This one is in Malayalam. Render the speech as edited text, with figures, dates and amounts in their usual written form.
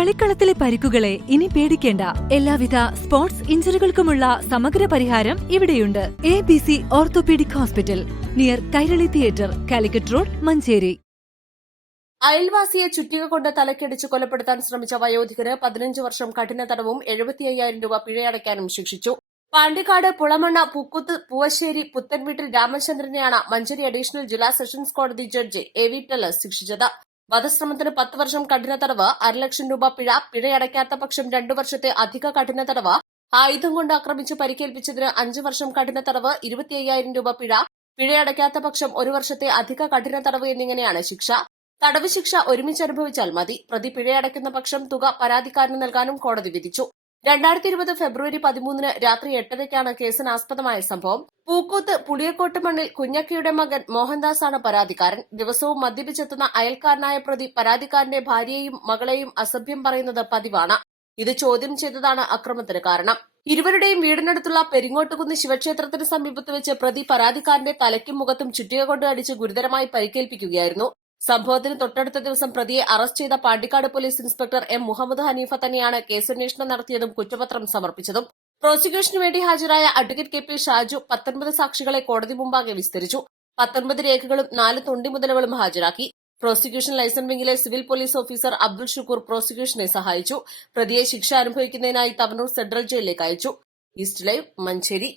കളിക്കളത്തിലെ പരിക്കുകളെ ഇനി പേടിക്കേണ്ട. എല്ലാവിധ സ്പോർട്സ് ഇഞ്ചുറികൾക്കുമുള്ള സമഗ്ര പരിഹാരം ഇവിടെയുണ്ട്. ABC orthopaedic hospital, near Kairali theatre, Calicut road, Manjeri. അയൽവാസിയെ ചുറ്റിക കൊണ്ട് തലക്കടിച്ച് കൊലപ്പെടുത്താൻ ശ്രമിച്ച വയോധികന് 15 വർഷം കഠിന തടവും 75,000 രൂപ പിഴയടയ്ക്കാനും ശിക്ഷിച്ചു. പാണ്ടിക്കാട് പുളമണ്ണ പൂക്കുത്ത് പൂവശ്ശേരി പുത്തൻവീട്ടിൽ രാമചന്ദ്രനെയാണ് മഞ്ചേരി അഡീഷണൽ ജില്ലാ സെഷൻസ് കോടതി ജഡ്ജി AV ടെല്ലസ് ശിക്ഷിച്ചത്. വധശ്രമത്തിന് 10 വർഷം കഠിന തടവ്, 1,00,000 രൂപ പിഴയടയ്ക്കാത്ത പക്ഷം 2 വർഷത്തെ അധിക കഠിന തടവ്, ആയുധം കൊണ്ട് ആക്രമിച്ച് പരിക്കേൽപ്പിച്ചതിന് 5 വർഷം കഠിന തടവ്, 25,000 രൂപ പിഴയടയ്ക്കാത്ത പക്ഷം 1 വർഷത്തെ അധിക കഠിന തടവ് എന്നിങ്ങനെയാണ് ശിക്ഷ. തടവ് ശിക്ഷ ഒരുമിച്ച് അനുഭവിച്ചാൽ മതി. പ്രതി പിഴയടയ്ക്കുന്ന പക്ഷം തുക പരാതിക്കാരന് നൽകാനും കോടതി വിധിച്ചു. 2020 ഫെബ്രുവരി 13 രാത്രി 8:30-ക്കാണ് കേസിനാസ്പദമായ സംഭവം. പൂക്കൂത്ത് പുളിയക്കോട്ട് മണ്ണിൽ കുഞ്ഞക്കയുടെ മകൻ മോഹൻദാസാണ് പരാതിക്കാരൻ. ദിവസവും മദ്യപിച്ചെത്തുന്ന അയൽക്കാരനായ പ്രതി പരാതിക്കാരന്റെ ഭാര്യയെയും മകളെയും അസഭ്യം പറയുന്നത് പതിവാണ്. ഇത് ചോദ്യം ചെയ്തതാണ് അക്രമത്തിന് കാരണം. ഇരുവരുടെയും വീടിനടുത്തുള്ള പെരിങ്ങോട്ടുകുന്ന് ശിവക്ഷേത്രത്തിന് സമീപത്ത് വെച്ച് പ്രതി പരാതിക്കാരന്റെ തലയ്ക്കും മുഖത്തും ചുറ്റിക കൊണ്ട് അടിച്ച് ഗുരുതരമായി പരിക്കേൽപ്പിക്കുകയായിരുന്നു. സംഭവത്തിന് തൊട്ടടുത്ത ദിവസം പ്രതിയെ അറസ്റ്റ് ചെയ്ത Pandikkad police inspector M. Muhammad Haneefa തന്നെയാണ് കേസന്വേഷണം നടത്തിയതും കുറ്റപത്രം സമർപ്പിച്ചതും. പ്രോസിക്യൂഷനു വേണ്ടി ഹാജരായ അഡ്വക്കേറ്റ് KP ഷാജു 19 സാക്ഷികളെ കോടതി മുമ്പാകെ വിസ്തരിച്ചു. 19 രേഖകളും 4 തൊണ്ടിമുതലുകളും ഹാജരാക്കി. പ്രോസിക്യൂഷൻ ലൈസൻസ് വിംഗിലെ civil police officer Abdul Shukoor പ്രോസിക്യൂഷനെ സഹായിച്ചു. പ്രതിയെ ശിക്ഷ അനുഭവിക്കുന്നതിനായി തവനൂർ സെൻട്രൽ ജയിലിലേക്ക് അയച്ചു. East Live, Manjeri.